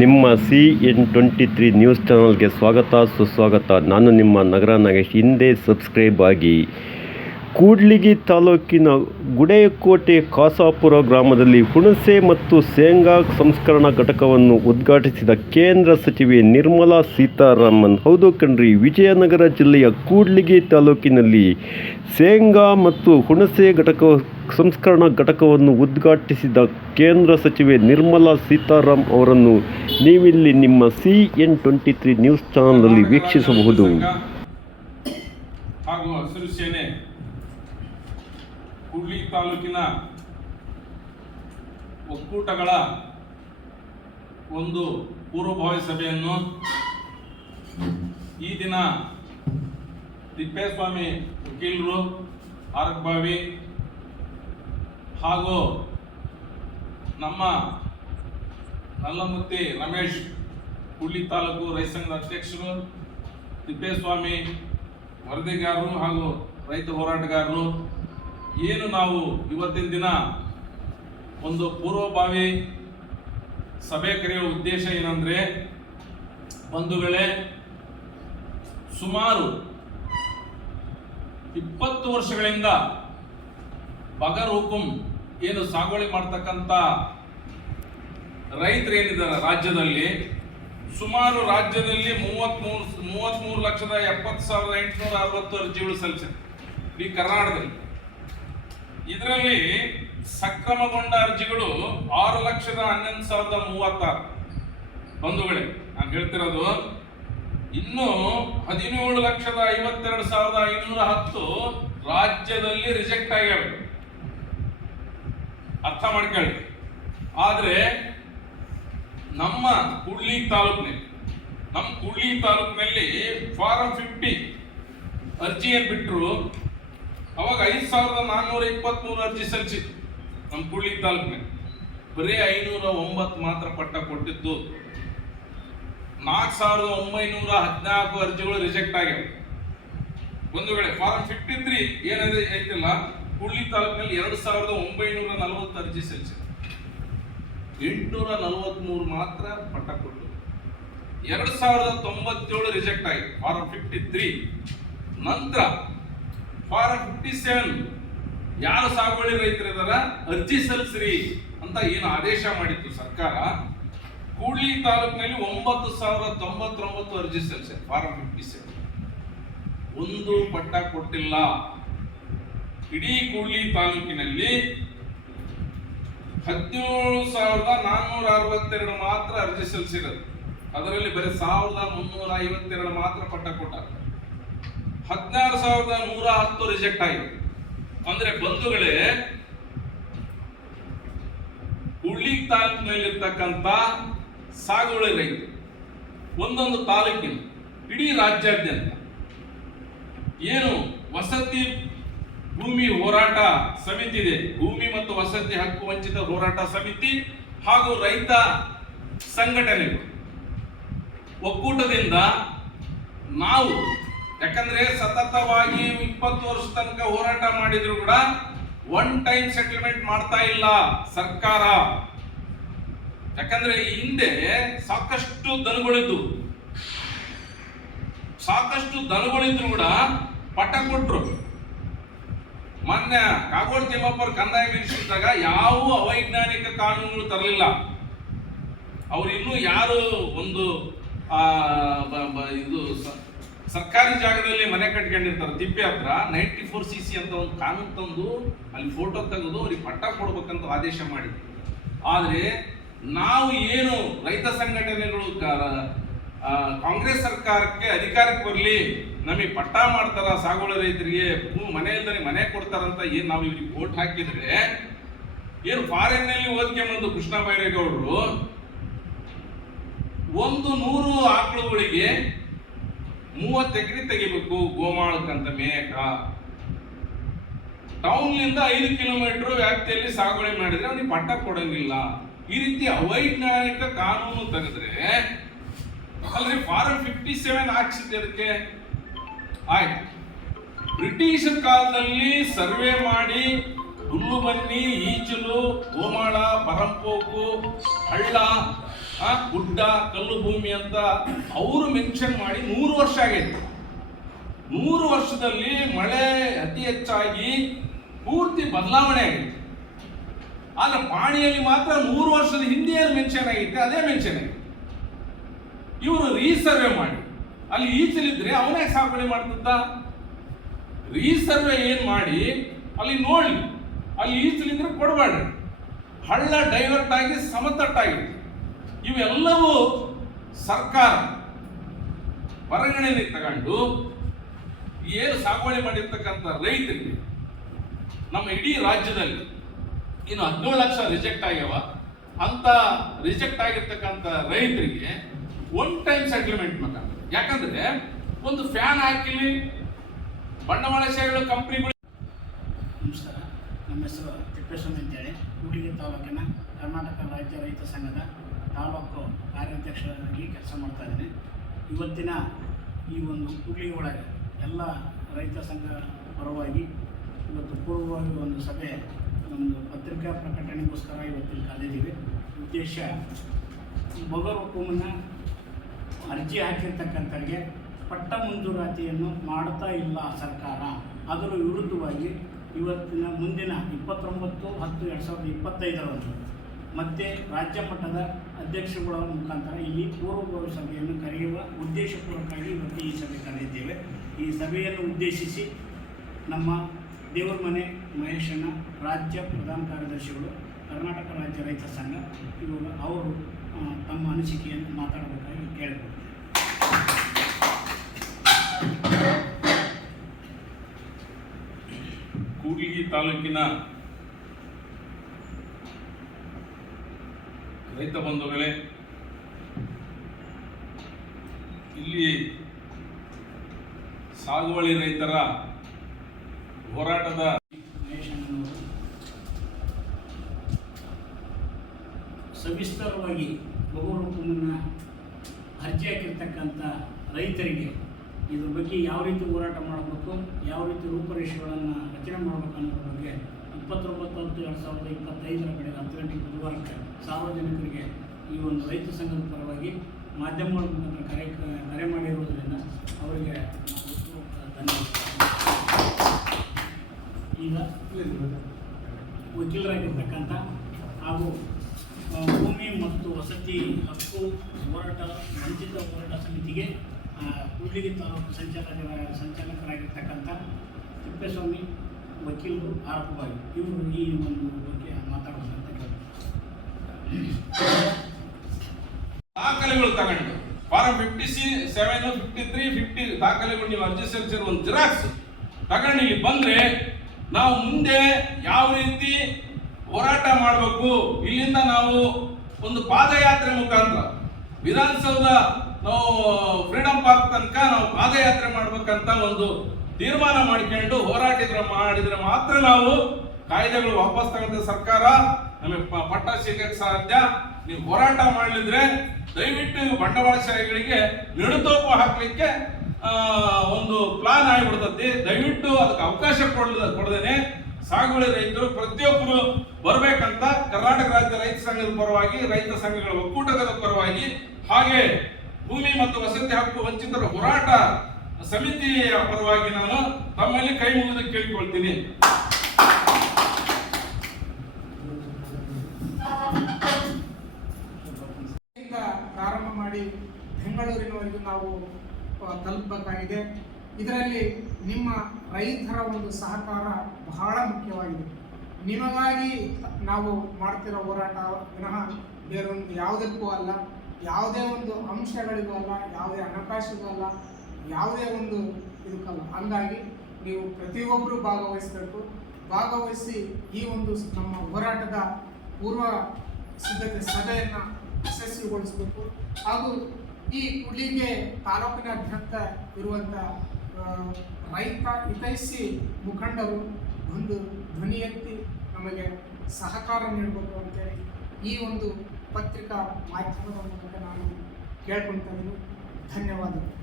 ನಿಮ್ಮ C N twenty three news ಚಾನಲ್ಗೆ ಸ್ವಾಗತ, ಸುಸ್ವಾಗತ. ನಾನು ನಿಮ್ಮ ನಗರ ನಾಗೇಶ್. ಹಿಂದೆ ಸಬ್ಸ್ಕ್ರೈಬ್ ಆಗಿ. ಕೂಡ್ಲಿಗಿ ತಾಲೂಕಿನ ಗುಡೇಕೋಟೆ ಕಾಸಾಪುರ ಗ್ರಾಮದಲ್ಲಿ ಹುಣಸೆ ಮತ್ತು ಶೇಂಗಾ ಸಂಸ್ಕರಣಾ ಘಟಕವನ್ನು ಉದ್ಘಾಟಿಸಿದ ಕೇಂದ್ರ ಸಚಿವೆ ನಿರ್ಮಲಾ ಸೀತಾರಾಮನ್. ಹೌದು ಕಣ್ರಿ, ವಿಜಯನಗರ ಜಿಲ್ಲೆಯ ಕೂಡ್ಲಿಗಿ ತಾಲೂಕಿನಲ್ಲಿ ಶೇಂಗಾ ಮತ್ತು ಹುಣಸೆ ಘಟಕ ಸಂಸ್ಕರಣಾ ಘಟಕವನ್ನು ಉದ್ಘಾಟಿಸಿದ ಕೇಂದ್ರ ಸಚಿವೆ ನಿರ್ಮಲಾ ಸೀತಾರಾಮ್ ಅವರನ್ನು ನೀವಿಲ್ಲಿ ನಿಮ್ಮ C N twenty three news ಚಾನಲ್ನಲ್ಲಿ ವೀಕ್ಷಿಸಬಹುದು. ಹಾಗೂ ಹಸಿರು ಕೂಡ್ಲಿ ತಾಲೂಕಿನ ಒಕ್ಕೂಟಗಳ ಒಂದು ಪೂರ್ವಭಾವಿ ಸಭೆಯನ್ನು ಈ ದಿನ ತಿಪ್ಪೇಸ್ವಾಮಿ ವಕೀಲರು ಆರಕ್ಬಾವಿ ಹಾಗೂ ನಮ್ಮ ನಲ್ಲಮೂರ್ತಿ ರಮೇಶ್ ಕೂಡ್ಲಿ ತಾಲೂಕು ರೈತ ಸಂಘದ ಅಧ್ಯಕ್ಷರು, ತಿಪ್ಪೇಸ್ವಾಮಿ ವರದಿಗಾರರು ಹಾಗೂ ರೈತ ಹೋರಾಟಗಾರರು ಏನು ನಾವು ಇವತ್ತಿನ ದಿನ ಒಂದು ಪೂರ್ವಭಾವಿ ಸಭೆ ಕರೆಯುವ ಉದ್ದೇಶ ಏನಂದ್ರೆ ಬಂಧುಗಳೇ ಸುಮಾರು ಇಪ್ಪತ್ತು ವರ್ಷಗಳಿಂದ ಬಗರ್ ಹುಕುಂ ಏನು ಸಾಗುವಳಿ ಮಾಡ್ತಕ್ಕಂಥ ರೈತರೇನಿದ್ದಾರೆ ರಾಜ್ಯದಲ್ಲಿ, ಸುಮಾರು ರಾಜ್ಯದಲ್ಲಿ ಮೂವತ್ಮೂರು ಮೂವತ್ಮೂರು ಲಕ್ಷದ ಎಪ್ಪತ್ತು ಸಾವಿರದ ಎಂಟುನೂರ ಅರವತ್ತು ಅರ್ಜಿಗಳು ಸಲ್ಲಿಸಿದೆ. ಈ ಕರ್ನಾಟಕದಲ್ಲಿ. ಇದರಲ್ಲಿ ಸಕ್ರಮಗೊಂಡ ಅರ್ಜಿಗಳು ಆರು ಲಕ್ಷದ ಹನ್ನೊಂದು ಸಾವಿರದ ಮೂವತ್ತಾರು. ಬಂಧುಗಳೇ ನಾನು ಹೇಳ್ತಿರೋದು, ಇನ್ನು ಹದಿನೇಳು ಲಕ್ಷದ ಐವತ್ತೆರಡು ಸಾವಿರದ ಐನೂರ ಹತ್ತು ರಾಜ್ಯದಲ್ಲಿ ರಿಜೆಕ್ಟ್ ಆಗ್ಯಾವೆ. ಅರ್ಥ ಮಾಡ್ಕೊಳ್ಳಿ. ಆದ್ರೆ ನಮ್ಮ ಕುಳ್ಳಿ ತಾಲೂಕಿನಲ್ಲಿ ನಮ್ಮ ಕುಳ್ಳಿ ತಾಲೂಕಿನಲ್ಲಿ ಫಾರಂ ಫಿಫ್ಟಿ ಅರ್ಜಿಯನ್ನು ಬಿಟ್ಟರು ಅವಾಗ ಐದು ಸಾವಿರದ ನಾನ್ನೂರ ಇಪ್ಪತ್ಮೂರು ಅರ್ಜಿ ಸಲ್ಲಿಸಿದ್ರು ನಮ್ಮ ಕುಳ್ಳಿ ತಾಲೂಕಿನ ಬರೀ ಐನೂರ ಒಂಬತ್ತು ಮಾತ್ರ ಪಟ್ಟ ಕೊಟ್ಟಿದ್ದು. ನಾಲ್ಕು ಸಾವಿರದ ಒಂಬೈನೂರ ಹದಿನಾಲ್ಕು ಅರ್ಜಿಗಳು ರಿಜೆಕ್ಟ್ ಆಗ್ಯಾವ. ಒಂದು ವೇಳೆ ಫಾರಂ ಫಿಫ್ಟಿ ತ್ರೀ ಏನಿದೆ ಐತಿಲ್ಲ, ಕೂಡ್ಲಿ ತಾಲೂಕಿನಲ್ಲಿ ಎರಡು ಸಾವಿರದ ಒಂಬೈನೂರ ನಲವತ್ತು ಅರ್ಜಿ ಸಲ್ಲಿಸಿದ್ರು. ಎಂಟುನೂರ ನಲವತ್ಮೂರು ಮಾತ್ರ ಪಟ್ಟ ಕೊಟ್ಟು ಎರಡು ಸಾವಿರದ ತೊಂಬತ್ತೇಳು ರಿಜೆಕ್ಟ್ ಆಗಿದೆ ಫಾರಂ ಫಿಫ್ಟಿ ತ್ರೀ ನಂತರ ಫಾರಂ ಫಿಫ್ಟಿ ಸೆವೆನ್ ಯಾರು ಸಾಗುವಳಿ ರೈತರಿದಾರ ಅರ್ಜಿ ಸಲ್ಲಿಸ್ರಿ ಅಂತ ಏನು ಆದೇಶ ಮಾಡಿತ್ತು ಸರ್ಕಾರ. ಕೂಡ್ಲಿ ತಾಲೂಕಿನಲ್ಲಿ ಒಂಬತ್ತು ಸಾವಿರದ ತೊಂಬತ್ತೊಂಬತ್ತು ಅರ್ಜಿ ಸಲ್ಲಿಸಿದೆ ಫಾರಂ ಫಿಫ್ಟಿ ಸೆವೆನ್. ಒಂದು ಪಟ್ಟ ಕೊಟ್ಟಿಲ್ಲ. ಇಡೀ ಕೂಡ್ಲಿ ತಾಲೂಕಿನಲ್ಲಿ ಹದಿನೇಳು ಸಾವಿರದ ನಾನ್ನೂರ ಅರವತ್ತೆರಡು ಮಾತ್ರ ಅರ್ಜಿ ಸಲ್ಲಿಸಿರೋದು. ಅದರಲ್ಲಿ ಬರೀ ಸಾವಿರದ ಮುನ್ನೂರ ಐವತ್ತೆರಡು ಮಾತ್ರ ಪಟ್ಟ ಕೊಟ್ಟಾರ. ಹದಿನಾರು ಸಾವಿರದ ನೂರ ಹತ್ತು ರಿಜೆಕ್ಟ್ ಆಗಿದೆ. ಅಂದ್ರೆ ಬಂಧುಗಳೇ, ಹುಳ್ಳಿ ತಾಲೂಕಿನಲ್ಲಿರ್ತಕ್ಕಂಥ ಸಾಗುವಳಿ ರೈತ, ಒಂದೊಂದು ತಾಲೂಕಿನ, ಇಡೀ ರಾಜ್ಯಾದ್ಯಂತ. ಏನು ವಸತಿ ಭೂಮಿ ಹೋರಾಟ ಸಮಿತಿ ಇದೆ. ಭೂಮಿ ಮತ್ತು ವಸತಿ ಹಕ್ಕು ವಂಚಿತ ಹೋರಾಟ ಸಮಿತಿ ಹಾಗೂ ರೈತ ಸಂಘಟನೆಗಳು. ಒಕ್ಕೂಟದಿಂದ ನಾವು ಯಾಕಂದ್ರೆ ಸತತವಾಗಿ ಇಪ್ಪತ್ತು ವರ್ಷ ತನಕ ಹೋರಾಟ ಮಾಡಿದ್ರು ಕೂಡ ಒನ್ ಟೈಮ್ ಸೆಟಲ್ಮೆಂಟ್ ಮಾಡ್ತಾ ಇಲ್ಲ ಸರ್ಕಾರ. ಯಾಕಂದ್ರೆ ಹಿಂದೆ ಸಾಕಷ್ಟು ದನಗಳಿದ್ದು ಸಾಕಷ್ಟು ದನಗಳಿದ್ರು ಕೂಡ ಪಟ ಕೊಟ್ರು. ಮೊನ್ನೆ ಕಾಗೋಡ್ ತಿಮ್ಮಪ್ಪರ್ ಕಂದಾಯ ಮಿನಿಸ್ಟರ್ ಯಾವ ಅವೈಜ್ಞಾನಿಕ ಕಾನೂನುಗಳು ತರಲಿಲ್ಲ. ಅವ್ರು ಯಾರು ಒಂದು ಇದು ಸರ್ಕಾರಿ ಜಾಗದಲ್ಲಿ ಮನೆ ಕಟ್ಕೊಂಡಿರ್ತಾರೆ. ತಿಪ್ಪೆ ಹತ್ರ ನೈಂಟಿ ಫೋರ್ ಸಿ ಸಿ ಅಂತ ಒಂದು ಕಾನೂನು ತಂದು ಅಲ್ಲಿ ಫೋಟೋ ತೆಗೆದು ಅವ್ರಿಗೆ ಪಟ್ಟ ಕೊಡ್ಬೇಕಂತ ಆದೇಶ ಮಾಡಿದ್ರು. ಆದರೆ ನಾವು ಏನು ರೈತ ಸಂಘಟನೆಗಳು ಕಾಂಗ್ರೆಸ್ ಸರ್ಕಾರಕ್ಕೆ ಅಧಿಕಾರಕ್ಕೆ ಬರಲಿ, ನಮಗೆ ಪಟ್ಟ ಮಾಡ್ತಾರ ಸಾಗುವಳಿ ರೈತರಿಗೆ ಮನೆ ಇಲ್ಲದ ಮನೆ ಕೊಡ್ತಾರಂತ ಏನು ನಾವು ಇವ್ರಿಗೆ ವೋಟ್ ಹಾಕಿದ್ರೆ, ಏನು ಫಾರಿನ್ನಲ್ಲಿ ಬಂದು ಕೃಷ್ಣ ಬೈರೇಗೌಡರು ಒಂದು ನೂರು ಆಕಳುಗಳಿಗೆ ಮೂವತ್ತು ಎಕರೆ ತೆಗಿಬೇಕು ಗೋಮಾಳಕ್ಕಂತ ಮೇಕ ಟೌನ್ನಿಂದ ಐದು ಕಿಲೋಮೀಟರ್ ವ್ಯಾಪ್ತಿಯಲ್ಲಿ ಸಾಗುವಳಿ ಮಾಡಿದ್ರೆ ಅವನಿಗೆ ಪಟ್ಟ ಕೊಡಂಗಿಲ್ಲ. ಈ ರೀತಿ ಅವೈಜ್ಞಾನಿಕ ಕಾನೂನು ತೆಗೆದ್ರೆ, ಅಲ್ರಿ, ಫಾರಂ ಫಿಫ್ಟಿ ಸೆವೆನ್ ಹಾಕ್ಸಿದ್ದೆ ಅದಕ್ಕೆ. ಆಯ್ತು. ಬ್ರಿಟಿಷರ್ ಕಾಲದಲ್ಲಿ ಸರ್ವೆ ಮಾಡಿ ಹುಲ್ಲು ಬನ್ನಿ ಈಚಲು, ಗೋಮಾಳ, ಪರಂಪೋಕು, ಹಳ್ಳ ಗುಡ್ಡ ಕಲ್ಲು ಭೂಮಿ ಅಂತ ಅವರು ಮೆನ್ಷನ್ ಮಾಡಿ ನೂರು ವರ್ಷ ಆಗೈತೆ. ನೂರು ವರ್ಷದಲ್ಲಿ ಮಳೆ ಅತಿ ಹೆಚ್ಚಾಗಿ ಪೂರ್ತಿ ಬದಲಾವಣೆ ಆಗೈತೆ. ಆದರೆ ಪಾಣಿಯಲ್ಲಿ ಮಾತ್ರ ನೂರು ವರ್ಷದ ಹಿಂದೆ ಏನು ಮೆನ್ಷನ್ ಆಗೈತೆ, ಅದೇ ಮೆನ್ಷನ್ ಆಗಿತ್ತು ಇವರು ರೀಸರ್ವೆ ಮಾಡಿ. ಅಲ್ಲಿ ಈಚಲಿದ್ರೆ ಅವನೇ ಸಾಗುವಳಿ ಮಾಡ್ತಿದ್ದ? ರೀಸರ್ವೆ ಏನು ಮಾಡಿ? ಅಲ್ಲಿ ನೋಡಿ. ಅಲ್ಲಿ ಈಚಲಿದ್ರೆ ಕೊಡಬೇಡ್ರಿ ಹಳ್ಳ ಡೈವರ್ಟ್ ಆಗಿ ಸಮತಟ್ಟಾಗಿತ್ತು ಇವೆಲ್ಲವೂ ಸರ್ಕಾರ ಹೊರಗಣೆಯಲ್ಲಿ ತಗೊಂಡು ಏನು ಸಾಗುವಳಿ ಮಾಡಿರ್ತಕ್ಕಂಥ ರೈತರಿಗೆ ನಮ್ಮ ಇಡೀ ರಾಜ್ಯದಲ್ಲಿ ಇನ್ನು ಹದಿನೇಳು ಲಕ್ಷ ರಿಜೆಕ್ಟ್ ಆಗ್ಯಾವ. ಅಂತ ರಿಜೆಕ್ಟ್ ಆಗಿರ್ತಕ್ಕಂಥ ರೈತರಿಗೆ ಒನ್ ಟೈಮ್ ಸೆಟಲ್ಮೆಂಟ್ ಮಗ ಯಾಕಂದ್ರೆ ಒಂದು ಫ್ಯಾನ್ ಹಾಕಿಲಿ ಬಂಡವಾಳಶಾಹಿಗಳು ಕಂಪ್ನಿಗಳು ನಮಸ್ಕಾರ. ನಮ್ಮ ಹೆಸರು ತಿಪ್ಪೇಸ್ವಾಮಿ ಅಂತೇಳಿ. ಕೂಡಿಗೆ ತಾಲೂಕಿನ ಕರ್ನಾಟಕ ರಾಜ್ಯ ರೈತ ಸಂಘದ ತಾಲೂಕು ಕಾರ್ಯಾಧ್ಯಕ್ಷರಾಗಿ ಕೆಲಸ ಮಾಡ್ತಾ ಇದ್ದೀನಿ. ಇವತ್ತಿನ ಈ ಒಂದು ಕೂಡಲಿ ಒಳಗೆ ಎಲ್ಲ ರೈತ ಸಂಘ ಪರವಾಗಿ ಇವತ್ತು ಪೂರ್ವವಾಗಿ ಒಂದು ಸಭೆ, ಒಂದು ಪತ್ರಿಕಾ ಪ್ರಕಟಣೆಗೋಸ್ಕರ ಇವತ್ತಿನ ಕರೆದಿದ್ದೀವಿ. ಉದ್ದೇಶ ಹುಕುಮನ್ನ ಅರ್ಜಿ ಹಾಕಿರ್ತಕ್ಕಂಥವರಿಗೆ ಪಟ್ಟ ಮಂಜೂರಾತಿಯನ್ನು ಮಾಡ್ತಾ ಇಲ್ಲ ಸರ್ಕಾರ. ಅದರ ವಿರುದ್ಧವಾಗಿ ಇವತ್ತಿನ ಮುಂದಿನ ಇಪ್ಪತ್ತೊಂಬತ್ತು ಹತ್ತು ಎರಡು ಸಾವಿರದ ಇಪ್ಪತ್ತೈದರಂದು ಮತ್ತೆ ರಾಜ್ಯ ಮಟ್ಟದ ಅಧ್ಯಕ್ಷರುಗಳ ಮುಖಾಂತರ ಇಲ್ಲಿ ಪೂರ್ವಭಾವಿ ಸಭೆಯನ್ನು ಕರೆಯುವ ಉದ್ದೇಶಪೂರ್ವಕವಾಗಿ ಇವತ್ತು ಈ ಸಭೆ ಕರೆದಿದ್ದೇವೆ. ಈ ಸಭೆಯನ್ನು ಉದ್ದೇಶಿಸಿ ನಮ್ಮ ದೇವರ ಮನೆ ಮಹೇಶನ ರಾಜ್ಯ ಪ್ರಧಾನ ಕಾರ್ಯದರ್ಶಿಗಳು, ಕರ್ನಾಟಕ ರಾಜ್ಯ ರೈತ ಸಂಘ ಇವರು ಅವರು ತಮ್ಮ ಅನಿಸಿಕೆಯನ್ನು ಮಾತಾಡಬೇಕಾಗಿ ಕೇಳಿಕೊಡ್ತೇನೆ ಕೂಡ್ಲಿಗಿ ತಾಲೂಕಿನ ರೈತ ಬಂಧುಗಳೇ ಇಲ್ಲಿ ಸಾಗುವಳಿ ರೈತರ ಹೋರಾಟದ ಸವಿಸ್ತರವಾಗಿ ಬಹುರೂಪವನ್ನು ಅರ್ಜಿ ಹಾಕಿರ್ತಕ್ಕಂಥ ರೈತರಿಗೆ ಇದ್ರ ಬಗ್ಗೆ ಯಾವ ರೀತಿ ಹೋರಾಟ ಮಾಡಬೇಕು, ಯಾವ ರೀತಿ ರೂಪರೇಷೆಗಳನ್ನು ರಚನೆ ಮಾಡಬೇಕು ಅನ್ನೋದ್ರ ಬಗ್ಗೆ ಇಪ್ಪತ್ತೊಂಬತ್ತು ಹತ್ತು ಎರಡು ಸಾವಿರದ ಇಪ್ಪತ್ತೈದರ ಕಡೆ ಹತ್ತು ಗಂಟೆ ಬುಧವಾರಕ್ಕೆ ಸಾರ್ವಜನಿಕರಿಗೆ ಈ ಒಂದು ರೈತ ಸಂಘದ ಪರವಾಗಿ ಮಾಧ್ಯಮಗಳ ಮುಖಾಂತರ ಕರೆ ಕರೆ ಮಾಡಿರುವುದರಿಂದ ಅವರಿಗೆ ಈಗ ವಕೀಲರಾಗಿರ್ತಕ್ಕಂಥ ಹಾಗೂ ಭೂಮಿ ಮತ್ತು ವಸತಿ ಹಕ್ಕು ಹೋರಾಟ, ವಂಚಿತ ಹೋರಾಟ ಸಮಿತಿಗೆ ಕೂಡ್ಲಿಗಿ ತಾಲೂಕು ಸಂಚಾಲಕ ಸಂಚಾಲಕರಾಗಿರ್ತಕ್ಕಂಥ ತಿಪ್ಪೇಸ್ವಾಮಿ, ವಕೀಲರು ಆರೋಪವಾಗಿ ಇವರು ಈ ಒಂದು ಬಗ್ಗೆ ಮಾತಾಡೋದಂತ ದಾಖಲೆಗಳು ತಗೊಂಡು. Form fifty C seven fifty three fifty ದಾಖಲೆಗಳು ನೀವು ಅರ್ಜಿ ಸಲ್ಲಿಸಿರುವ ಒಂದು ಜಿರಾಕ್ಸ್ ತಗೊಂಡು ಇಲ್ಲಿ ಬಂದ್ರೆ ನಾವು ಮುಂದೆ ಯಾವ ರೀತಿ ಹೋರಾಟ ಮಾಡಬೇಕು? ಇಲ್ಲಿಂದ ನಾವು ಒಂದು ಪಾದಯಾತ್ರೆ ಮುಖಾಂತರ ವಿಧಾನಸೌಧ ನಾವು ಫ್ರೀಡಂ ಪಾರ್ಕ್ ತನಕ ನಾವು ಪಾದಯಾತ್ರೆ ಮಾಡ್ಬೇಕಂತ ಒಂದು ತೀರ್ಮಾನ ಮಾಡ್ಕೊಂಡು ಹೋರಾಟಿದ್ರೆ ಮಾಡಿದ್ರೆ ಮಾತ್ರ ನಾವು ಕಾಯ್ದೆಗಳು ವಾಪಸ್ ತಗೊಂಡ ಸರ್ಕಾರ. ನಮಗೆ ಪಟ್ಟ ಸಿಗಕ್ಕೆ ಸಾಧ್ಯ. ನೀವು ಹೋರಾಟ ಮಾಡಲಿದ್ರೆ ದಯವಿಟ್ಟು ಬಂಡವಾಳಶಾಹಿಗಳಿಗೆ ನಿಡುತೋಪು ಹಾಕ್ಲಿಕ್ಕೆ ಒಂದು ಪ್ಲಾನ್ ಆಗಿಬಿಡ್ತತಿ. ದಯವಿಟ್ಟು ಅದಕ್ಕೆ ಅವಕಾಶ ಕೊಡದ ಕೊಡದೇನೆ. ಸಾಗುವಳಿ ರೈತರು, ಪ್ರತಿಯೊಬ್ಬರು ಬರಬೇಕಂತ ಕರ್ನಾಟಕ ರಾಜ್ಯ ರೈತ ಸಂಘದ ಪರವಾಗಿ, ರೈತ ಸಂಘಗಳ ಒಕ್ಕೂಟದ ಪರವಾಗಿ ಹಾಗೆ ಭೂಮಿ ಮತ್ತು ವಸತಿ ಹಕ್ಕು ವಂಚಿತರ ಹೋರಾಟ ಸಮಿತಿಯ ಪರವಾಗಿ ನಾನು ತಮ್ಮಲ್ಲಿ ಕೈ ಮುಗಿದು ಕೇಳಿಕೊಳ್ತೀನಿ. ಪ್ರಾರಂಭ ಮಾಡಿ ಬೆಂಗಳೂರಿನವರೆಗೂ ನಾವು ತಲುಪಬೇಕಾಗಿದೆ. ಇದರಲ್ಲಿ ನಿಮ್ಮ ರೈತರ ಒಂದು ಸಹಕಾರ ಬಹಳ ಮುಖ್ಯವಾಗಿದೆ. ನಿಮಗಾಗಿ ನಾವು ಮಾಡ್ತಿರೋ ಹೋರಾಟ ವಿನಃ ಬೇರೊಂದು ಯಾವುದಕ್ಕೂ ಅಲ್ಲ. ಯಾವುದೇ ಒಂದು ಅಂಶಗಳಿಗೂ ಅಲ್ಲ ಯಾವುದೇ ಹಣಕಾಸಿಗೂ ಅಲ್ಲ ಯಾವುದೇ ಒಂದು ಇದಕ್ಕಲ್ಲ. ಹಂಗಾಗಿ ನೀವು ಪ್ರತಿಯೊಬ್ಬರು ಭಾಗವಹಿಸಬೇಕು. ಭಾಗವಹಿಸಿ ಈ ಒಂದು ನಮ್ಮ ಹೋರಾಟದ ಪೂರ್ವ ಸಿದ್ಧತೆ ಸಭೆಯನ್ನು ಯಶಸ್ವಿಗೊಳಿಸಬೇಕು. ಹಾಗೂ ಈ ಕೂಡ್ಲಿಗೆ ತಾಲೂಕಿನಾದ್ಯಂತ ಇರುವಂಥ ರೈತ ಹಿತೈಸಿ ಮುಖಂಡರು ಒಂದು ಧ್ವನಿ ಎತ್ತಿ ನಮಗೆ ಸಹಕಾರ ನೀಡಬೇಕು ಅಂತೇಳಿ ಈ ಒಂದು ಪತ್ರಿಕಾ ಮಾಧ್ಯಮದ ಮೂಲಕ ನಾನು ಕೇಳ್ಕೊಳ್ತಾ ಇದ್ದೀನಿ. ಧನ್ಯವಾದಗಳು.